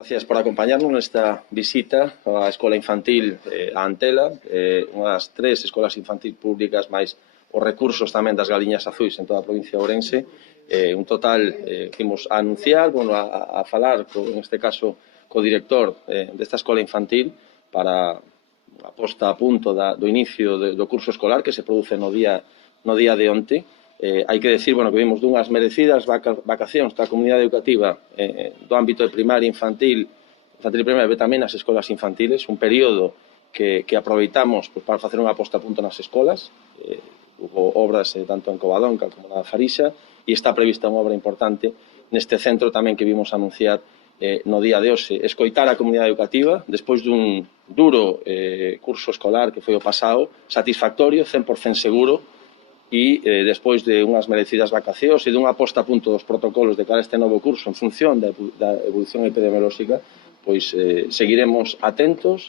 Gracias por acompañarnos nesta visita á Escola Infantil a Antela, unha das 3 escolas infantil públicas máis os recursos tamén das Galiñas Azuis en toda a provincia de Ourense. Un total que imos a anunciar, a falar, neste caso, co director desta escola infantil para a posta a punto do inicio do curso escolar que se produce no día de onte. Hai que decir que vimos dunhas merecidas vacacións da comunidade educativa do ámbito de primaria infantil e primaria, pero tamén nas escolas infantiles, un período que aproveitamos para facer unha posta a punto nas escolas. Hubo obras tanto en Covadonga como na Farixa e está prevista unha obra importante neste centro tamén que vimos anunciar no día de hoxe. Escoitar a comunidade educativa despois dun duro curso escolar que foi o pasado, satisfactorio, 100% seguro, e despois de unhas merecidas vacacións e dunha posta a punto dos protocolos de cara a este novo curso en función da evolución epidemiolóxica, pois seguiremos atentos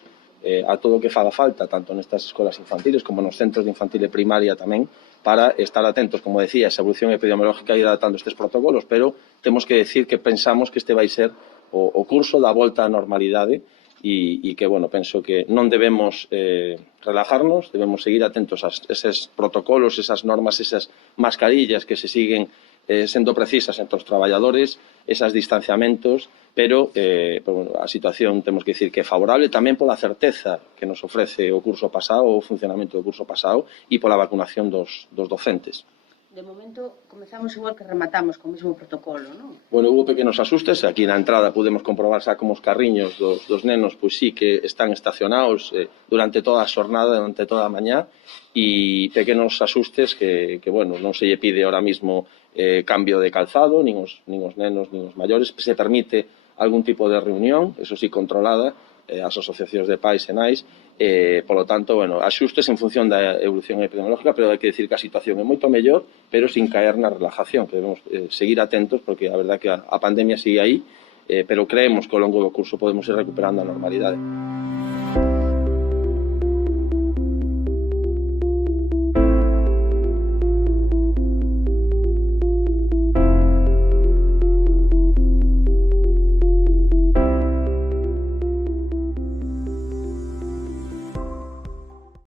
a todo o que faga falta, tanto nestas escolas infantiles como nos centros de infantil e primaria tamén, para estar atentos, como decía, a esa evolución epidemiológica e ir adaptando estes protocolos, pero temos que decir que pensamos que este vai ser o curso da volta á normalidade e que, penso que non debemos relajarnos, debemos seguir atentos a eses protocolos, esas normas, esas mascarillas que se siguen sendo precisas entre os traballadores, esas distanciamentos, pero a situación temos que dicir que é favorable tamén pola certeza que nos ofrece o curso pasado, o funcionamento do curso pasado e pola vacunación dos docentes. De momento, comezamos igual que rematamos co mesmo protocolo, non? Hubo pequenos asustes. Aquí na entrada podemos comprobar xa como os carriños dos nenos, pois sí que están estacionados durante toda a xornada, durante toda a mañá, e pequenos asustes que non se lle pide ahora mismo cambio de calzado, nin os nenos, nin os maiores. Se permite algún tipo de reunión, eso sí, controlada, as asociacións de pais e nais, polo tanto, axustes en función da evolución epidemiológica, pero hai que decir que a situación é moito mellor, pero sin caer na relajación, que debemos seguir atentos, porque a verdade que a pandemia sigue aí, pero creemos que ao longo do curso podemos ir recuperando a normalidade.